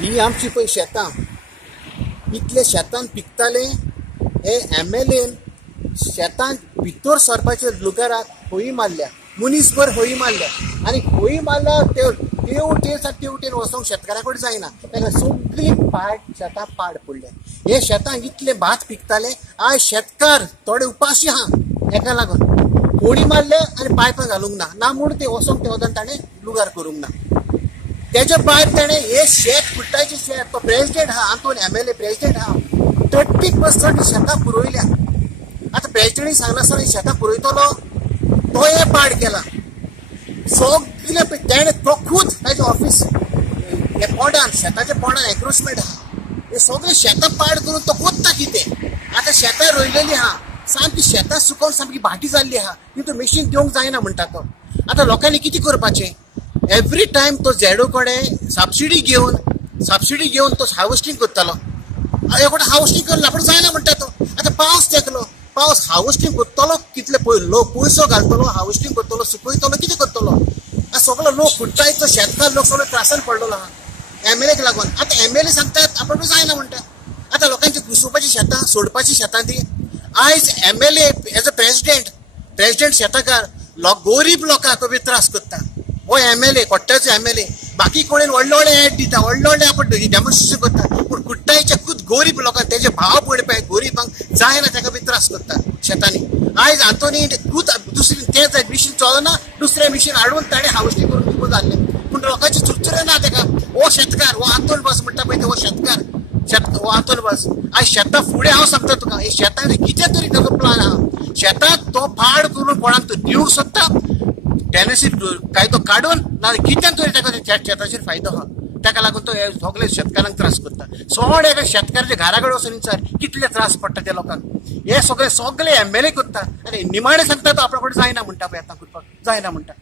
ही आमची पळय शेतां इतले शेतान पिकताले हे MLAन शेतान भितर सरपाच्या लुगाराक होळी मारल्या मनीसभर होळी मारल्या आणि होळी मारल्या तेवटेन वचोंक शेतकारा कडेन जायना ताका सगळी शेतां पाड पडल्या हे शेतांक इतले भात पिकताले आयज शेतकार थोडे उपाशी आहा हेका लागून होळी मारले आनी पायपां घालूंक ना म्हूण ते वचोंक ते वचोन ताणें लुगार करूंक ना तेजे भायर ताणें हे शेत कुट्टायचे शेत तो प्रेसिडेंट आहा आंतोन MLA प्रेसिडेंट आहा 30% शेतां पुरयल्या आतां प्रेसिडेंट सांगनासतना शेतां पुरयतलो तो हे पाड केला सगळे तेणें तो खूद ताजें ऑफिस हे पोंडान शेताच्या पोंडान एन्क्रोचमेंट आहा हे सगळे शेतां पाड करून तो कोत्ता कितें आतां शेतां रोयलेलीं आहा सामकी शेतां सुकोवन सामकी भाटी जाल्ली आहा तितून मेशीन दिवंक जायना म्हणटा तो आतां लोकांनी कितें करपाचें एवरी टायम तो झेडो कडेन सबसिडी घेवन तो हार्वेस्टिंग करतालो एकोडे हार्वेस्टिंग करना पूण जायना म्हणटा तो आतां पावस तेकलो पावस हार्वेस्टिंग करतलो कितले लोक पयसो घालतलो हार्वेस्टिंग करतलो सुकयतलो कितें करतलो सगळो लोक खुट्टायचो शेतकार लोक सगळो त्रासान पडलेलो आहा MLAक लागून आतां MLA सांगतात आपण जायना म्हणटा आतां लोकांची घुसोवपाची शेतां सोडपाची शेतां ती आयज MLA एज अ प्रेसिडेंट शेतकार गरीब लोकांक बी त्रास करता हो MLA कोट्ट्याचो MLA बाकी कोणेन व्हडले एड दिता व्हडले आपण डेमॉन्स्ट्रेशन करता पूण कुट्टायच्या खूद गरीब लोकांक तेजे भाव पळय गरीबांक जायना ताका बी त्रास करता शेतांनी आयज आंतोनी खूद दुसरी तें मिशीन चलना दुसरें मिशीन हाडून ताणें हार्वेस्टिंग करून दिवूं जाल्लें पूण लोकांची चुरचुरे ना ताका हो शेतकार हो आंतोन बस म्हणटा पळय हो शेतकार हो आंतोन बस आयज शेतां फुडें हांव सांगता तुका हे शेतांनी कितें तरी ताचो प्लान आहा शेतांत तो पाड करून कोणाक तो दिवंक सोदता टेनसी कायदो काडून ना कितें तरी ताका शेताचेर फायदो आहा ताका लागून तो सगळे शेतकारांक त्रास करता सोड एका शेतकाराच्या घरा कडेन वचून विचार कितले त्रास पडटा त्या लोकांक हे सगळे MLA करता आनी निमाणे सांगता तो आपणा कडेन जायना म्हणटा पळय आतां करपाक जायना म्हणटा